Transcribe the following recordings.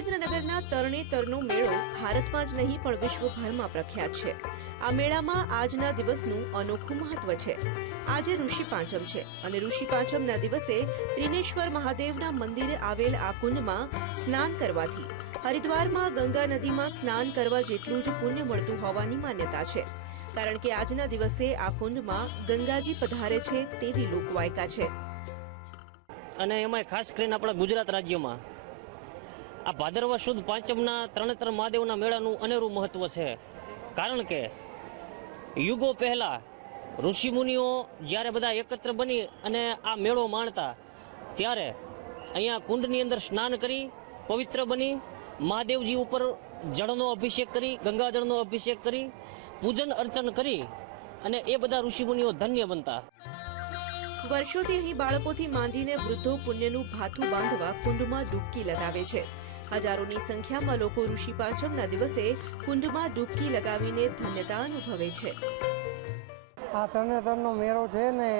સુરેન્દ્રનગરના તરણેતરનો મેળો ભારતમાં જ નહીં, પણ વિશ્વભરમાં પ્રખ્યાત છે. આ મેળામાં આજના દિવસનું અનોખું મહત્વ છે. આજે ઋષિ પાંચમ છે અને ઋષિ પાંચમના દિવસે ત્રિનેશ્વર મહાદેવના મંદિરે આવેલ આ કુંડમાં સ્નાન કરવાથી હરિદ્વારમાં ગંગા નદીમાં સ્નાન કરવા જેટલું જ પુણ્ય મળતું હોવાની માન્યતા છે. કારણ કે આજના દિવસે આ કુંડમાં ગંગાજી પધારે છે તેવી લોકવાયકા છે. અને એમાંય ખાસ કરીને આપણા ગુજરાત રાજ્યમાં આ ભાદરવા શુદ્ધ પાંચમના ત્રણેતર મહાદેવના મેળાનું અનેરું મહત્વ છે. કારણ કે યુગો પહેલાં ઋષિમુનિઓ જ્યારે બધા એકત્ર બની અને આ મેળો માણતા, ત્યારે અહીંયા કુંડની અંદર સ્નાન કરી, પવિત્ર બની, મહાદેવજી ઉપર જળનો અભિષેક કરી, ગંગાજળનો અભિષેક કરી, પૂજન અર્ચન કરી અને એ બધા ઋષિમુનિઓ ધન્ય બનતા. વર્ષોથી અહીં બાળકોથી માંડીને વૃદ્ધો પુણ્યનું ભાથું બાંધવા કુંડમાં ડૂબકી લગાવે છે. હજારોની સંખ્યામાં લોકો ઋષિ પાંચમના દિવસે કુંડમાં ડૂબકી લગાવીને ધન્યતા અનુભવે છે. આ તરણેતરનો મેળો છે ને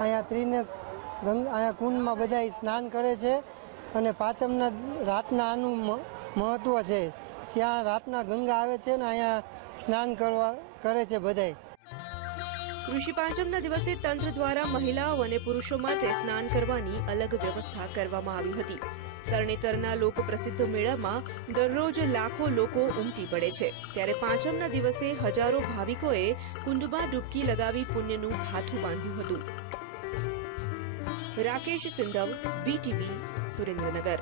અહીંયા ત્રીને અહીંયા કુંડમાં બધા સ્નાન કરે છે અને પાંચમના રાતના આનું મહત્ત્વ છે. ત્યાં રાતના ગંગા આવે છે ને અહીંયા સ્નાન કરવા, કરે છે બધાય. ઋષિ પાંચમના દિવસે તંત્ર દ્વારા મહિલાઓ અને પુરુષો માટે સ્નાન કરવાની અલગ વ્યવસ્થા કરવામાં આવી હતી. તરણેતરના લોક પ્રસિદ્ધ મેળામાં દરરોજ લાખો લોકો ઉમટી પડે છે. ત્યારે પાંચમના દિવસે હજારો ભાવિકોએ કુંડમાં ડૂબકી લગાવી પુણ્યનું હાથું બાંધ્યું હતું. રાકેશ સિંધવ, વીટીવી, સુરેન્દ્રનગર.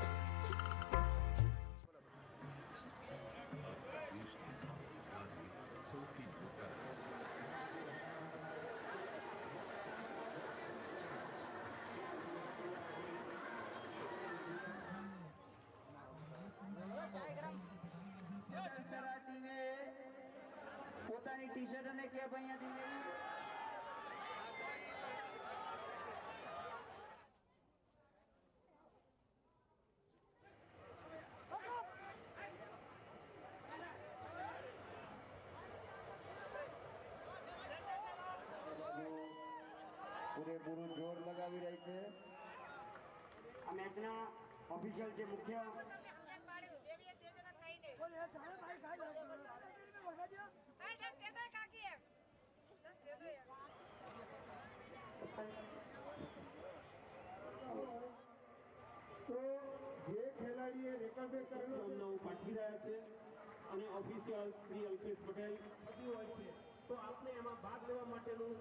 પોતાની ટી શર્ટ અને કેપ અહીંયાથી પૂરેપૂરું જોર લગાવી રહી છે આ મેચના ઓફિશિયલ જે મુખ્ય તો જે ખેલાડીએ રેકર્ડ બ્રેક કરેલો છે એમને હું પાઠવી રહ્યા છે અને ઓફિશિયલ શ્રી અલ્પેશ પટેલ. હોય છે તો આપને એમાં ભાગ લેવા માટેનું